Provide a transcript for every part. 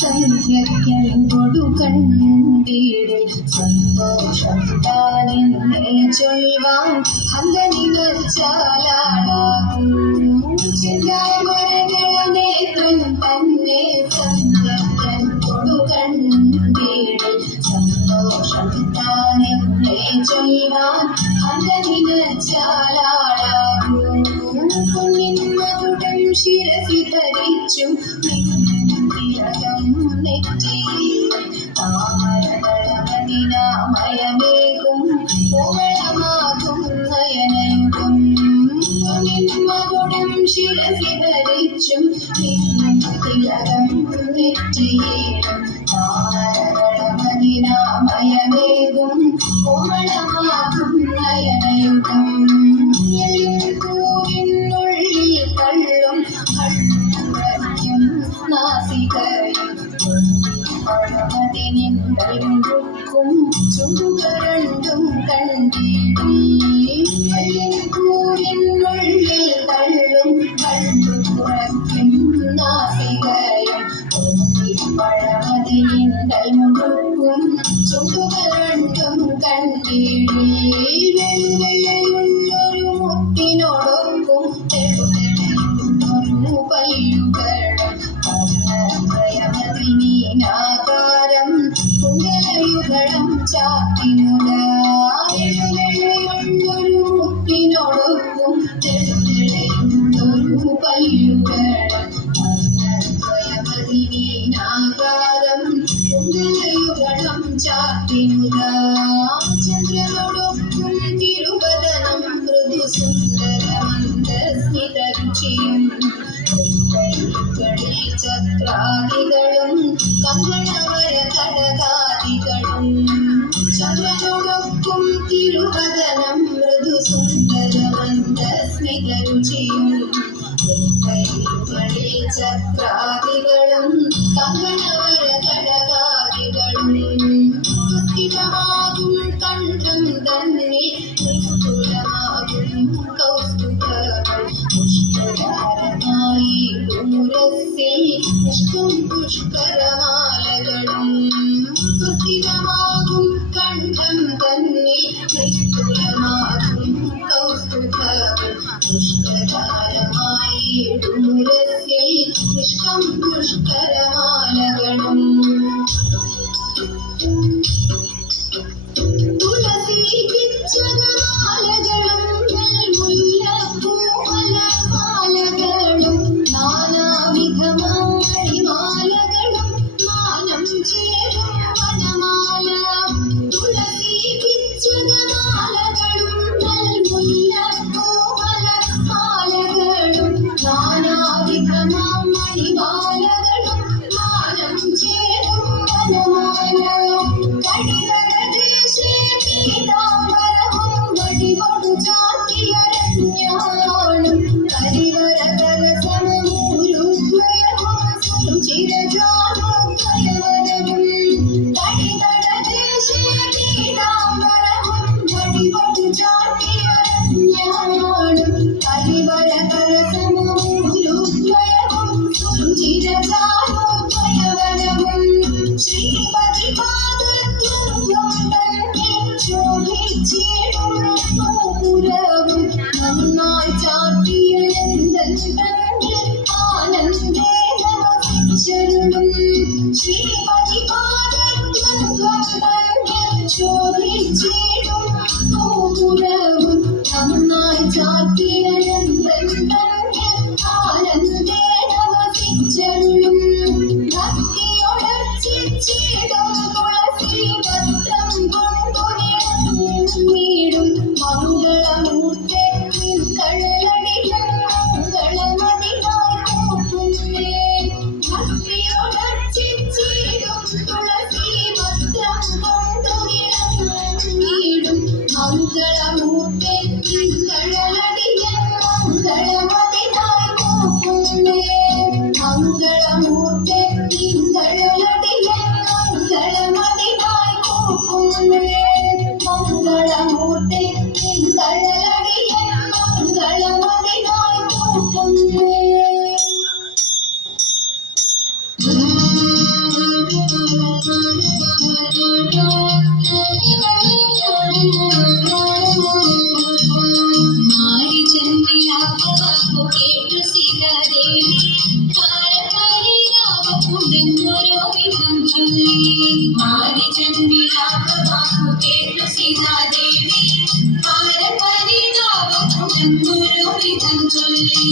സന്ധ്യക്കൊടു കണ്ടീടിൽ സന്തോഷം താനെന്നെ ചൊൽവാൻ അന്തനിവച്ചാലാടാകും ചിന്താമരകളെ നേത്രം തന്നെ സന്ധ്യക്കൊടു കണ്ടീടിൽ സന്തോഷം താനെന്നെ ചൊൽവാൻ അന്തനിവച്ചാലാടാകും കുഞ്ഞിൻ മകുടം ശിരസി ധരിച്ചും താമരമതിനാമയമേകും കോമളമാകും നയനയുഗം മകുടം ശിരസി ധരിച്ചും തിലകം നെറ്റിയേടും താമരമതിനാമയമേകും കോമളമാകും നയനയുഗം പൂവിനുള്ളിൽ കള്ളും കള്ളും നാസികയും പഴമതിനിമ്പും ചുണ്ടുകരണ്ടും കണ്ടീടിൽ പൂവിനുള്ളിൽ കള്ളും കള്ളു കുറയ്ക്കും നാസികയും പഴമതിനിമ്പും ചുണ്ടുകരണ്ടും കണ്ടീടിൽ ചാത്തിനുള്ളൊരു മുത്തിനോടൊപ്പം തെളിയുള്ളൊരു പല്ലുകളം സ്വയമതിനീനാകാരം കുന്തലയുഗളം ചാത്തിനുല ചന്ദ്രനോടൊപ്പം തിരുവദനം മൃദു സുന്ദരമന്ദസ്മിതരുചിയും കൈകളിൽ ചക്രാദികളും കങ്കണവര കടകാദികളും ചന്ദ്രനോടൊപ്പം തിരുവദനം മൃദു സുന്ദരമന്ദസ്മിതരുചിയും കൈകളിൽ ചക്രാദികളും കങ്കണവര കടകാദികളും സുസ്ഥിതമാകും കണ്ഠം തന്നെ നിസ്തുലമാകും കൗസ്തുഭങ്ങൾ പുഷ്കരമായി ഉരസ്സിൽ പുഷ്പം പുഷ്കരമാലകളും സുസ്ഥിതമാകും കണ്ഠം തന്നെ നിസ്തുലമാകും കൗസ്തുഭങ്ങൾ പുഷ്കരമായി ഉരസ്സിൽ പുഷ്പം പുഷ്കരമാലകളും മാലകളും മുല്ലപ്പൂവലമാലകളും നാനാവിധമായി മാലകളും മാനം ചേരും വനമാല തുളസി പിച്ചകമാലകളും മുല്ലപ്പൂവലമാലകളും നാനാവിധമായി മാലകളും മാനം ചേരും വനമാല കടിവരദേശേ പീതാംബരവും വടിവടു ചാത്തിയരഞ്ഞാളും കരിവരകരസമൂരുദ്വയവും സുചിരജാലോദ്വയവരവും കടിവരദേശേ പീതാംബരവും വടിവടു ചാത്തിയരഞ്ഞാളും കരിവരകരസമൂരുദ്വയവും സുചിരജാലോദ്വയവരവും ശ്രീപതി നന്നായി ചാട്ടിയനന്ദൻ ആനന്ദേനവസിച്ചരുളും ശ്രീപതി ശോഭിച്ചിടും പൂരവും നന്നായി ചാട്ടിയനന്ദൻ ആനന്ദേനവസിച്ചരുളും ഭക്തിയൊടച്ചിടും തുളസി ഭദ്രം കൊണ്ടും മംഗളമൂർത്തെ കഴലടികൾ മംഗളമതിനായി കൂട്ടുന്നേ ഭക്തിയൊടച്ചിടും തുളസി ഭദ്രം കൊണ്ടും മംഗളമൂർത്തെ കഴലടികൾ മംഗളമതിനായി കൂട്ടുന്നേ മംഗളമൂർത്തെ കഴലടികൾ മംഗളമതിനായി കൂട്ടുന്നേ മംഗളമൂർത്തെ കഴലടികൾ മംഗളമതിനായി കൂട്ടുന്നേ മാരി ചന്ദ്രിയാപ്പു കേട്ടു സീതാദേവി കാരപരിതാപുടങ്ങോരോ വിധം ചൊല്ലി മാരി ചന്ദ്രിയാപ്പു കേട്ടു സീതാദേവി കാരപരിതാപുടങ്ങോരോ വിധം ചൊല്ലി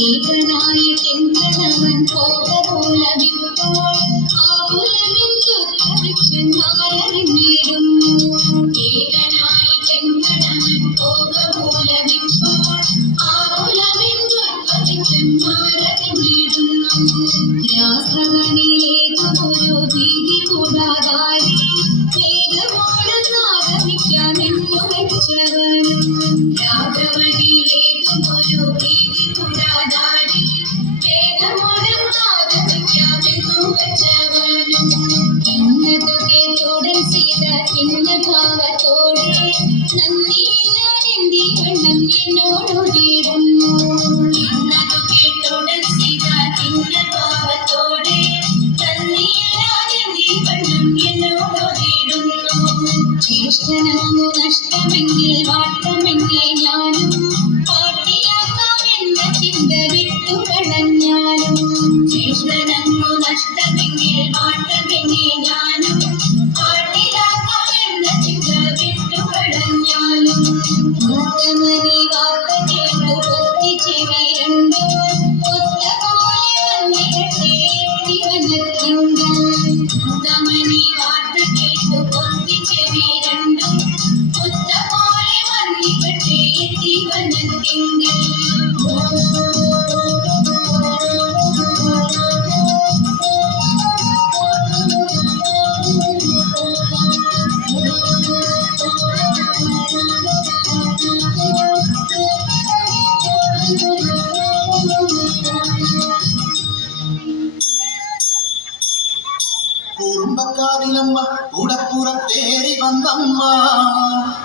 ഏകനായി പെൺകണവൻ പോകപോല വിപ്പോൾ ആകുലമെന്തു തവിച്ചന്മാരറിഞ്ഞിടുന്നു ഏകനായി പെൺകണവൻ പോകപോല വിപ്പോൾ ആകുലമെന്തു തവിച്ചന്മാരറിഞ്ഞിടുന്നു രാസവനിലേതൊരു ഭീതി കൂടാതായി വേഗമോടനാഗമിക്കാമെന്നു വെച്ചവനും രാഘവനിലേതൊരു ഭീതി കൂടാതായി വേഗമോടനാഗമിക്കാമെന്നു വെച്ചവനും എന്നതു കേട്ടോടൻ സീത ഇന്ന ഭാവത്തോടെ നന്ദിയില്ലാതെന്തി വണ്ണം എന്നോടൊഴിടുന്നു എന്നതു കേട്ടോടൻ സീത ഇന്ന ഭാവത്തോടെ നന്ദിയില്ലാതെന്തി വണ്ണം എന്നോടൊഴിടുന്നു ജ്യേഷ്ഠനാമു നഷ്ടമെങ്കിൽ വാട്ടമെങ്കിൽ ഞാനും പാട്ടിലാക്കാമെന്ന ചിന്ത വിട്ടു കളഞ്ഞാലും ജ്യേഷ്ഠനങ്ങു നഷ്ടമെങ്കിൽ വാട്ടമെങ്കിൽ ഞാനും പാട്ടിലാക്കാം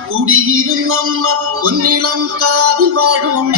കുടിയിരുന്നമ്മ പൊന്നിളം കാതിൽ വാഴുമമ്മ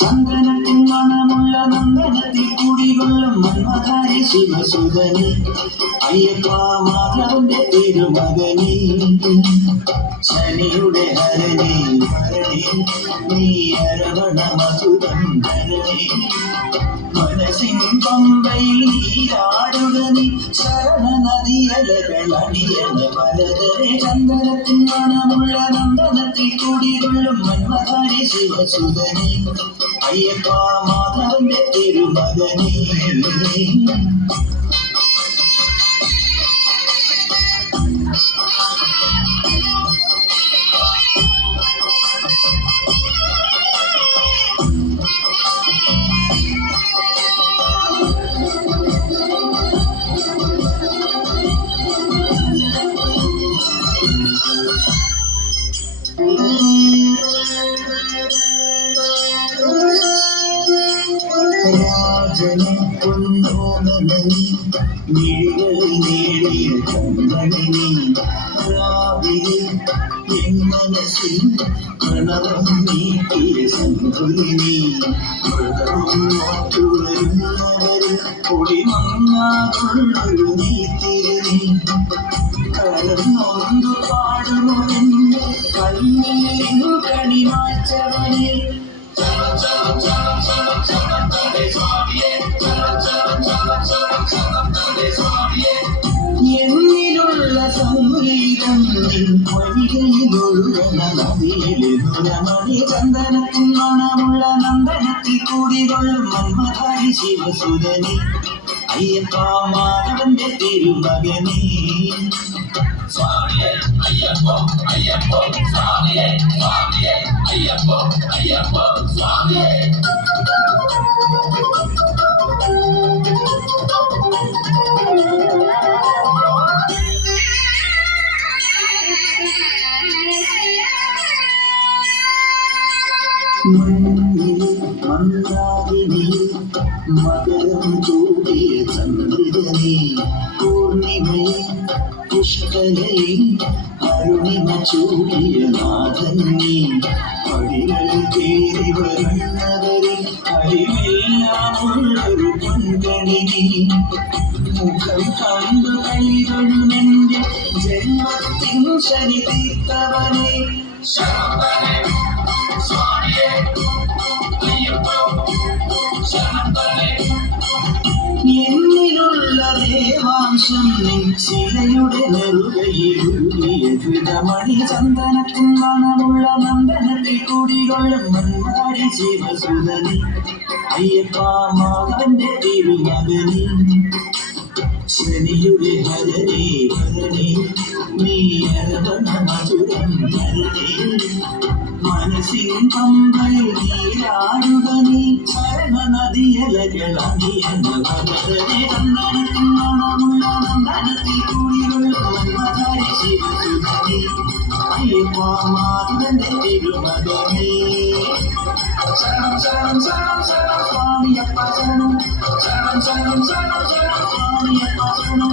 ചന്ദനത്തിൻ മണമുള്ള നന്ദനത്തിൽ കുടികൊള്ളും മന്മകാരി ശിവസുതനി അയ്യപ്പ മാധവന്റെ തിരുമകനി ശനിയുടെ ഹരണി ഭരണി നീ അരവണ മധുരം ധരണി മനസ്സിൻ പമ്പയിൽ നീരാടുക നീ ശരണ നദിയലകൾ അണിയണ ശരതരെ ചന്ദനത്തിൻ മണമുള്ള നന്ദനത്തിൽ കുടികൊള്ളും മന്മഥാരി ശിവസുതനെ അയ്യപ്പ മാധവന്റെ തിരുമകനെ രാജനെ കൊന്നോമനനി മിഴികളിൽ നേടിയ കണ്ണനി രാവിലെ എൻ മനസ്സിൽ പ്രണവം നീക്കിയ സംഭുലിനി മൃതവും മാറ്റുവരുന്നവരിൽ പൊടിമങ്ങാതുള്ളൊരു നീത്തിരി കലർന്നൊന്നു പാടുമോ എന്റെ കണ്ണീരിനു കണിമാച്ചവനെ എന്നിലുള്ള സംഗീതം വഴികയിലൊഴുകണ നദിയിലെ ദുരമണി ചന്ദനത്തിൻ മണമുള്ള നന്ദനത്തിൽ കൂടികൊള്ളും മന്മഥാരി ശിവസുതനെ അയ്യപ്പ മാധവന്റെ തിരുമകനെ സ്വാമിയേ അയ്യപ്പോ അയ്യപ്പോ സ്വാമിയേ സ്വാമിയേ അയ്യപ്പോ അയ്യപ്പോ സ്വാമിയേ മന്ദാകിനി മകരം തൂകിയ ചന്ദ്രികനി പൂർണിമേ പുഷ്കരേ അരുണിമ ചൂടിയ നാഥന്നി പടികളിൽ കയറി വരുന്നവരിൽ അരിമെല്ലാമുള്ളൊരു പൊൻകണിനി മുഖം കണ്ടു കൈതൊഴുമെന്റെ ജന്മത്തിൻ ശനി തീർത്തവനെ ശരണേ സ്വാമിയേ അയ്യപ്പോ ശരണേ എന്നിലുള്ള ദേവാംശം ശിലയുടെ നെറുകയിലുള്ളിയ കൃതമണി ചന്ദനത്തിൻ മണമുള്ള നന്ദനത്തിൽ കൂടികൊള്ളും മന്മഥാരി ശിവസുതനെ അയ്യപ്പ മാധവന്റെ തിരുമകനെ ശനിയുടെ ഹരനേ ഹരനേ നീ അരവണ മധുരം ഹരനേ മനസ്സിൻ പമ്പയിൽ നീരാടുക നീ ശരണ നദിയലകളണിയെന്ന ഭഗവനെ ചന്ദനത്തിൻ മണമുള്ള നന്ദനത്തിൽ കൂടിയുള്ള മന്മഥാരി ശിവസുതനെ അയ്യപ്പ മാധവന്റെ തിരുമകനെ ശരണം ശരണം ശരണം ശരണം സ്വാമിയപ്പ ശരണം ശരണം ശരണം ശരണം ശരണം സ്വാമിയപ്പ ശരണം